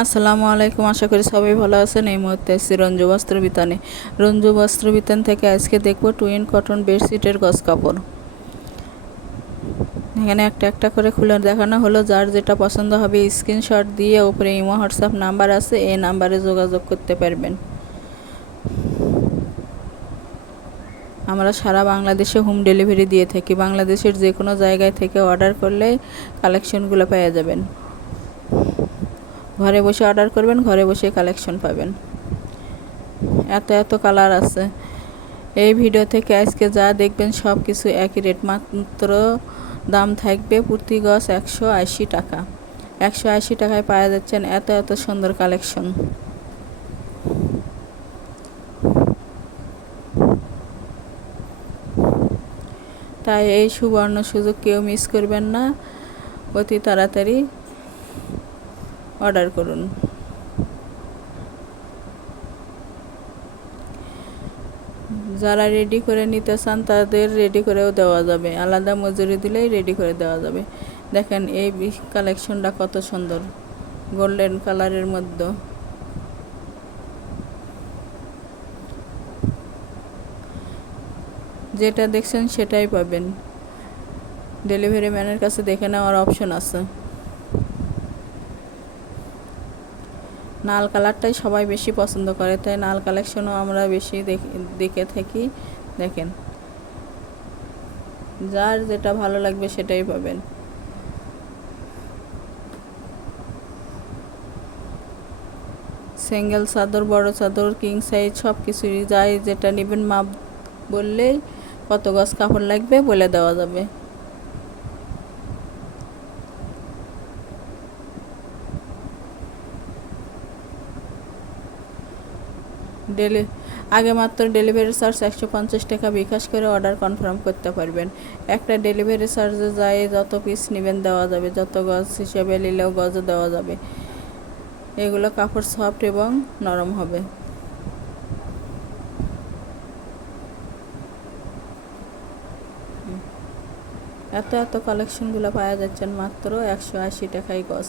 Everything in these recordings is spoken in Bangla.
আসসালামু আলাইকুম। আশা করি সবাই ভালো আছেন। এই মুহূর্তে এসেছি রঞ্জু বস্ত্র বিতানে রঞ্জু বস্ত্র বিতান থেকে আজকে দেখব টুইন কটন বেডশিটের গজ কাপড়। এখানে একটা একটা করে খুলে দেখানো হলো। যার যেটা পছন্দ হবে স্ক্রিনশট দিয়ে ওপরে ইমো, হোয়াটসঅ্যাপ নাম্বার আছে। এই নাম্বারে যোগাযোগ করতে পারবেন। আমরা সারা বাংলাদেশে হোম ডেলিভারি দিয়ে থাকি। বাংলাদেশের যে কোনো জায়গায় থেকে অর্ডার করলে কালেকশনগুলো পেয়ে যাবেন। ঘরে বসে অর্ডার করবেন, ঘরে বসে কালেকশন পাবেন। এত এত কালার আছে। এই ভিডিও থেকে আজকে যা দেখবেন সব কিছু একই রেট মাত্র দাম থাকবে প্রতি গছ একশো আশি টাকা। একশো আশি টাকায় পাওয়া যাচ্ছেন এত এত সুন্দর কালেকশন তাই এই সুবর্ণ সুযোগ কেউ মিস করবেন না। অতি তাড়াতাড়ি। অর্ডার করুন। যারা রেডি করে নিতে চান, তাদের রেডি করেও দেওয়া যাবে। আলাদা মজুরি দিলেই রেডি করে দেওয়া যাবে। দেখেন, এই কালেকশনটা কত সুন্দর। গোল্ডেন কালারের মধ্যে। যেটা দেখছেন, সেটাই পাবেন। ডেলিভারি ম্যানের কাছে দেখে নেওয়ার অপশন আছে। নাল কালারটাই সবাই বেশি পছন্দ করে, তাই নাল কালেকশনও আমরা বেশি দেখে থাকি, দেখেন। যার যেটা ভালো লাগবে সেটাই পাবেন। সিঙ্গেল চাদর, বড় চাদর, কিং সাইজ সব কিছুই যাই যেটা নেবেন মাপ বললেই কত গজ কাপড় লাগবে বলে দেওয়া যাবে। ডেলি, আগে মাত্র ডেলিভারি চার্জ একশো পঞ্চাশ টাকা বিকাশ করে অর্ডার কনফার্ম করতে পারবেন। একটা ডেলিভারি চার্জে যায় যত পিস নেবেন দেওয়া যাবে, যত গজ হিসেবে নিলেও গজও দেওয়া যাবে। এগুলো কাপড় সফট এবং নরম হবে। এত এত কালেকশনগুলো পাওয়া যাচ্ছেন মাত্র একশো আশি টাকায় গজ।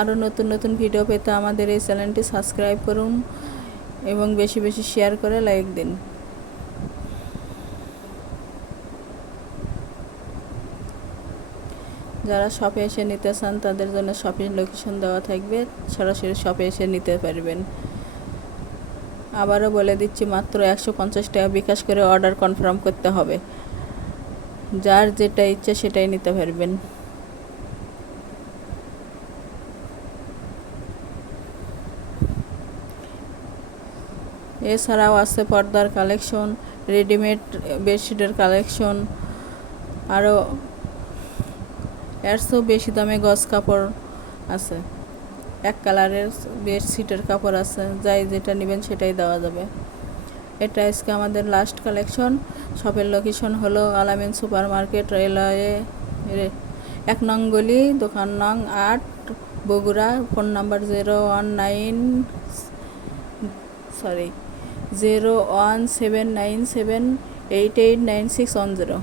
আরও নতুন নতুন ভিডিও পেতে আমাদের এই চ্যানেলটি সাবস্ক্রাইব করুন এবং বেশি বেশি শেয়ার করে লাইক দিন। যারা শপে এসে নিতে চান, তাদের জন্য শপের লোকেশন দেওয়া থাকবে, সরাসরি শপে এসে নিতে পারবেন। আবারও বলে দিচ্ছি, মাত্র একশো পঞ্চাশ টাকা বিকাশ করে অর্ডার কনফার্ম করতে হবে। যার যেটা ইচ্ছে সেটাই নিতে পারবেন। এছাড়াও আছে পর্দার কালেকশন, রেডিমেড বেডশিটের কালেকশন, আরও এরসও বেশি দামে গজ কাপড় আছে। এক কালারের বেডশিটের কাপড় আছে, যাই যেটা নেবেন সেটাই দেওয়া যাবে। এটা আজকে আমাদের লাস্ট কালেকশন শপের লোকেশন হলো আলামিন সুপার মার্কেট রেলওয়ে এক নং গলি, দোকান নং আট, Bogura, phone number zero one nine sorry zero one seven nine seven eight eight nine six one zero